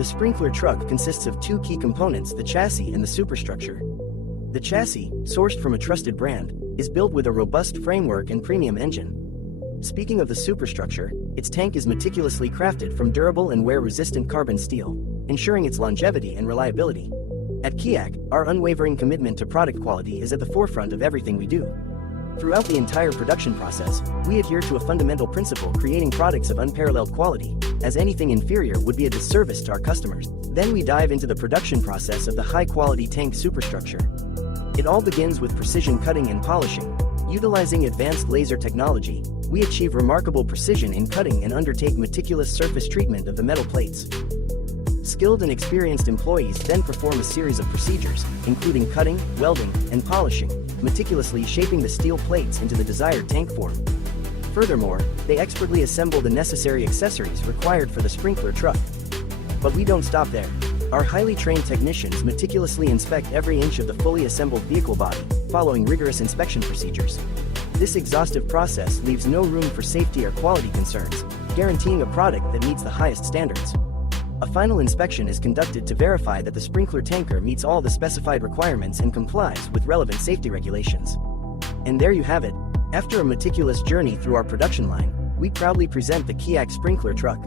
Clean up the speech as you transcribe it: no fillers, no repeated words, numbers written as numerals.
The sprinkler truck consists of two key components: the chassis and the superstructure. The chassis, sourced from a trusted brand, is built with a robust framework and premium engine. Speaking of the superstructure, its tank is meticulously crafted from durable and wear-resistant carbon steel, ensuring its longevity and reliability. At Kiak, our unwavering commitment to product quality is at the forefront of everything we do. Throughout the entire production process, we adhere to a fundamental principle: creating products of unparalleled quality, as anything inferior would be a disservice to our customers. Then we dive into the production process of the high-quality tank superstructure. It all begins with precision cutting and polishing. Utilizing advanced laser technology, we achieve remarkable precision in cutting and undertake meticulous surface treatment of the metal plates. Skilled and experienced employees then perform a series of procedures, including cutting, welding, and polishing, meticulously shaping the steel plates into the desired tank form. Furthermore, they expertly assemble the necessary accessories required for the sprinkler truck. But we don't stop there. Our highly trained technicians meticulously inspect every inch of the fully assembled vehicle body, following rigorous inspection procedures. This exhaustive process leaves no room for safety or quality concerns, guaranteeing a product that meets the highest standards. A final inspection is conducted to verify that the sprinkler tanker meets all the specified requirements and complies with relevant safety regulations. And there you have it. After a meticulous journey through our production line, we proudly present the Kiak sprinkler truck.